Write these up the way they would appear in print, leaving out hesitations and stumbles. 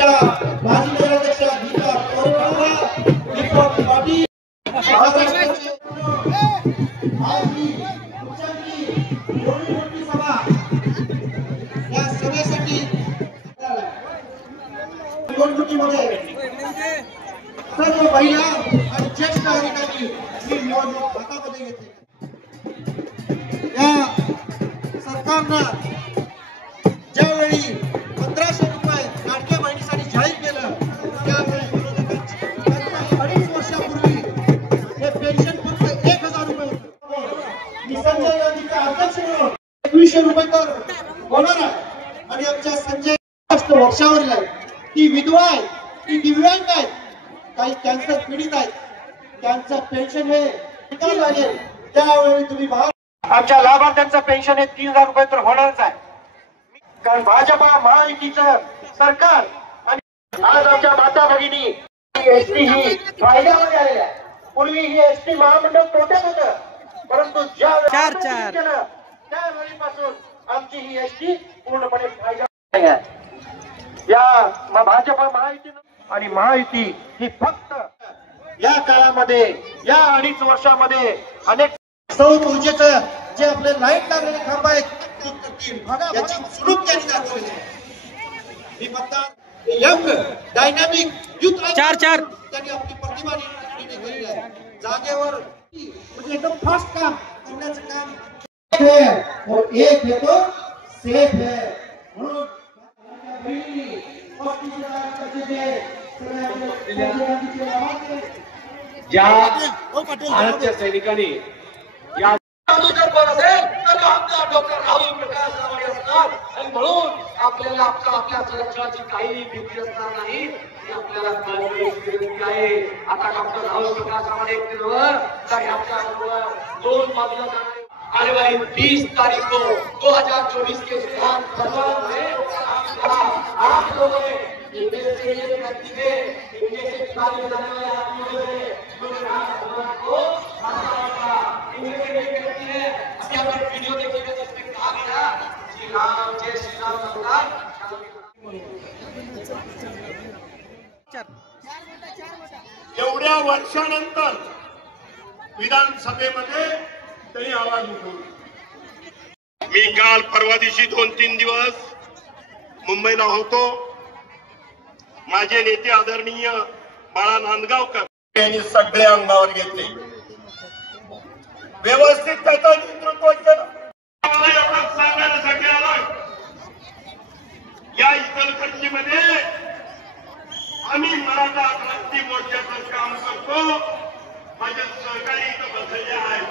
आमच्या माजी नगराध्यक्ष गीता कोरेगाव दीपक पाटील महाराष्ट्राचे आज ही मोठी सभा या सभेसाठी निवडणुकीमध्ये सर्व महिला आणि ज्येष्ठ नागरिकांनी ही निवडणूक हातामध्ये घेतली। या सरकारनं ज्यावेळी 1500 रुपये लाडक्या बहिणीसाठी जाहीर केलं त्यावेळी विरोधकांची 2.5 वर्षापूर्वी हे पेन्शन फक्त 1000 रुपये होते। संजय गांधीचा अध्यक्ष म्हणून 2100 रुपये तर होणार आहे आणि आमच्या संजय वर्षावरील आहे, ती विधवा आहे, ती दिव्यांग आहे, काही कॅन्सर पीडित आहेत, त्यांचं पेन्शन हे लागेल त्यावेळी तुम्ही आमच्या लाभार्थ्यांचं पेन्शन हे 3000 रुपये तर होणारच आहे। कारण भाजपा महायुतीचं सरकार आणि आज आमच्या माता भगिनी एसटी ही फायद्यामध्ये आलेली आहे। पूर्वी ही एसटी महामंडळ तोट्यात होतं, परंतु ज्या त्यावेळीपासून आमची ही एसटी पूर्णपणे फायद्यामध्ये आहे। या भाजपा महायुती आणि महायुती ही फक्त या काळामध्ये या 2.5 वर्षामध्ये अनेक सौर ऊर्जेचं जे आपले लाईट लागलेले खांब आहेत याची सुरुवात त्यांनी दाखवली आहे। ही मतदार यंग डायनामिक युथ 4-4 त्यांनी आपली प्रतिभा केली आहे। जागेवर म्हणजे एकदम फास्ट काम करण्याचं काम है और एक है तो सेफ है म्हणून ज्या भारतच्या सैनिकांनी या डॉक्टर राहुल प्रकाश रावळे असतात आणि म्हणून आपल्याला आपल्या संरक्षणाची काही भीती असणार नाही ही आपल्याला कळण्याची आहे। आता डॉक्टर राहुल प्रकाश रावळे एकटीवर तर आपल्याबरोबर 2 बाजूला जाणारे कार्यवाही 30 तारीख को 2024 के सिद्धांत भगवान में आप लोगों ने इनमें से एक व्यक्ति के इनमें से चुनाव लड़ने वाले आदमियों से भगवान को इनमें से एक व्यक्ति है। अभी अगर वीडियो देखिएगा तो इसमें कहा गया श्री राम जय श्री राम भगवान एवढ्या वर्षानंतर विधानसभेमध्ये तरी आवाज उठवला। मी काल परवा दिवशी 2-3 दिवस मुंबईला होतो। माझे नेते आदरणीय बाळा नांदगावकर यांनी सगळे अंगावर घेतले, व्यवस्थित त्याचं नेतृत्व केलं। सांगण्यासाठी आलोय या इचलकरंजीमध्ये आम्ही मराठा क्रांती मोर्चाचं काम करतो। माझे सहकारी इथं बसलेले आहेत।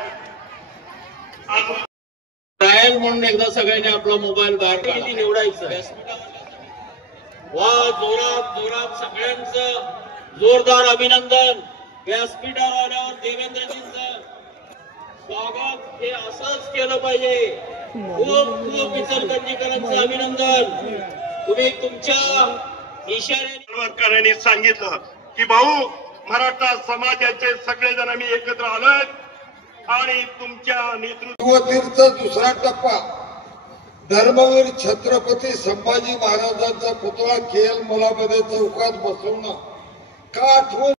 ट्रायल म्हणून एकदा सगळ्यांनी आपला मोबाईल बाहेर काढला, निवडायचं वा जोरात सगळ्यांचं जोरदार अभिनंदन। व्यासपीठावर आल्यावर देवेंद्रजींचं स्वागत हे असंच केलं पाहिजे। खूप इचलकरंजीकरांचं अभिनंदन। तुम्ही तुमच्या इशाऱ्याने सांगितलं की भाऊ मराठा समाजाचे सगळेजण आम्ही एकत्र आलोय आणि तुमच्या नेतृत्वाचा दुसरा टप्पा धर्मवीर छत्रपती संभाजी महाराजांचा पुतळा केएल मुलामध्ये चौकात बसवणं का आठवण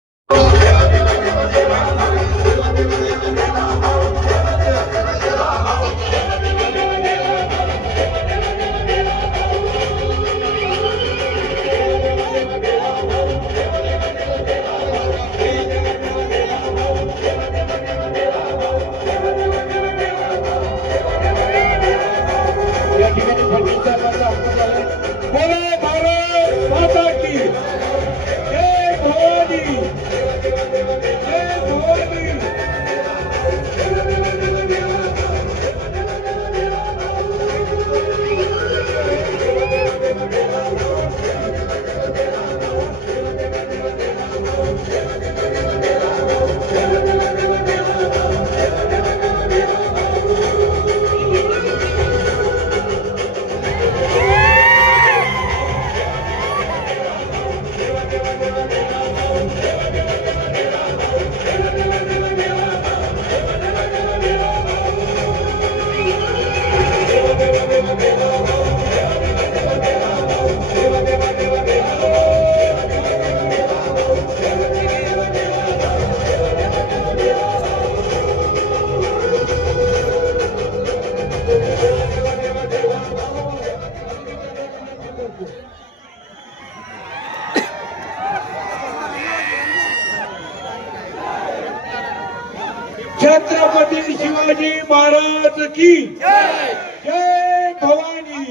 छत्रपती शिवाजी महाराज की जय भवानी,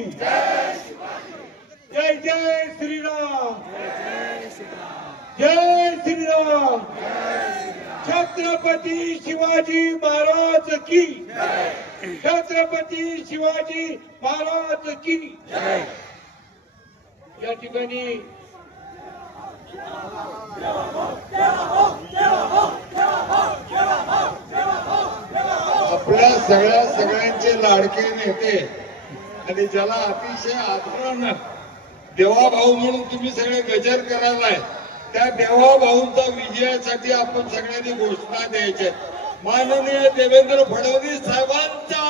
जय जय श्रीराम, जय श्रीराम। छत्रपती शिवाजी महाराज की, छत्रपती शिवाजी महाराज की। या ठिकाणी आपल्या सगळ्यांचे लाडके नेते आणि ज्याला अतिशय आदरानं देवाभाऊ म्हणून तुम्ही सगळे गजर करायलाय, त्या देवाभाऊंच्या विजयासाठी आपण सगळ्यांनी घोषणा द्यायच्या। माननीय देवेंद्र फडणवीस साहेबांचा,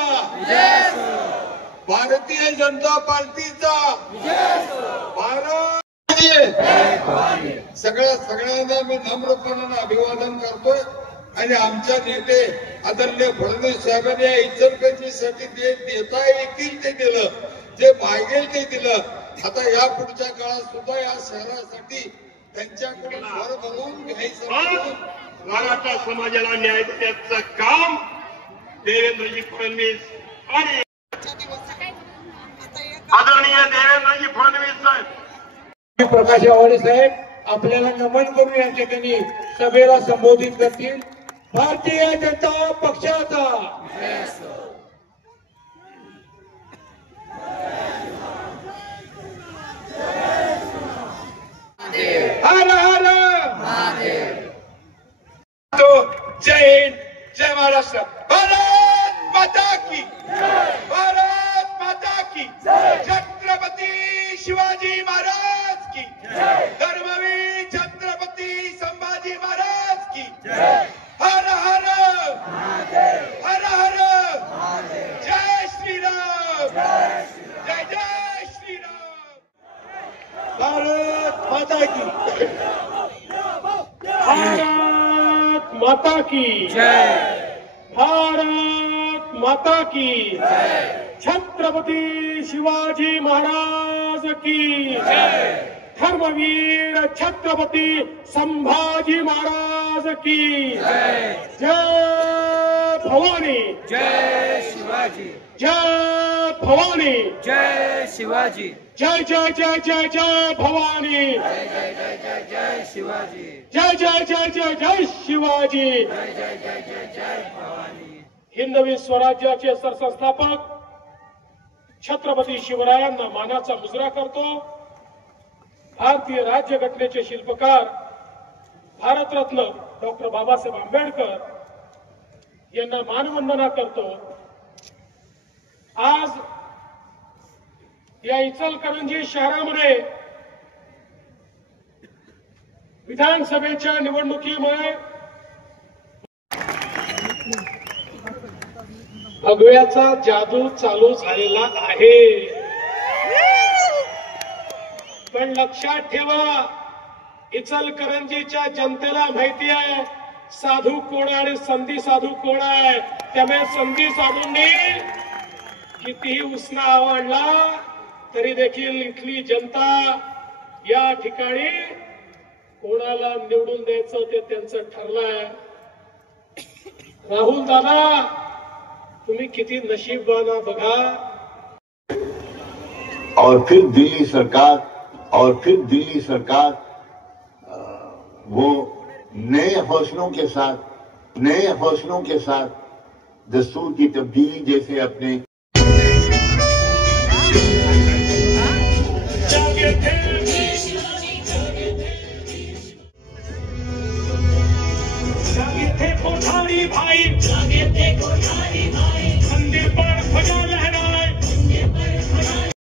भारतीय जनता पार्टीचा, भारत सगळ्यांना मी नम्रपणानं अभिवादन करतोय। आणि आमच्या नेते आदरणीय फडणवीस साहेबांनी या इचलकरंजीसाठी जे देता येतील ते दिलं, जे मागेल ते दिलं। आता या पुढच्या काळात सुद्धा या शहरासाठी त्यांच्याकडून भर भरून घ्यायचं, मराठा समाजाला न्याय देण्याचं काम देवेंद्रजी फडणवीस आणि आदरणीय देवेंद्रजी फडणवीस साहेब, प्रकाश आवाडे साहेब आपल्याला नमन करून या ठिकाणी सभेला संबोधित करतील। भारतीय जनता पक्षाचा हर हर महादेव। जय हिंद, जय महाराष्ट्र, भारत माता की, भारत माता की। छत्रपती शिवाजी महाराज की, धर्मवीर छत्रपती संभाजी महाराज की। हर हर हर हर जय श्रीराम, जय जय श्रीराम। भारत माता की, भारत माता की जय, भारत माता की जय। छत्रपती शिवाजी महाराज की जय, धर्मवीर छत्रपती संभाजी महाराज की जय। जय भवानी, जय शिवाजी, जय भवानी, जय शिवाजी, जय जय जय जय जय भवानी, जय जय जय जय जय शिवाजी, जय जय जय जय जय शिवाजी, जय जय जय जय जय भवानी। हिंदवी स्वराज्याचे सरसंस्थापक छत्रपती शिवरायांना मानाचा मुजरा करतो। भारतीय राज्यघटनेचे शिल्पकार भारतरत्न डॉक्टर बाबासाहेब आंबेडकर यांना मानवंदना करतो। आज या इचलकरंजी शहरामध्ये विधानसभेच्या निवडणुकीमुळे भगव्याचा जादू चालू झालेला आहे। पण लक्षात ठेवा, इचलकरंजीच्या जनतेला माहिती आहे साधू कोण आणि संधी साधू कोण आहे। त्यामुळे संधी साधूंनी कितीही उसना आवडला तरी देखील इथली जनता या ठिकाणी कोणाला निवडून द्यायचं ते त्यांचं ठरलंय। राहुल दादा, तुम्ही किती नशीबवान बघा। और फिर दिल्ली सरकार वो नए हौसलों के साथ दस्तूर की तब्दीली जैसे अपने जागे थे कोठारी भाई, जागे थे कोठारी भाई।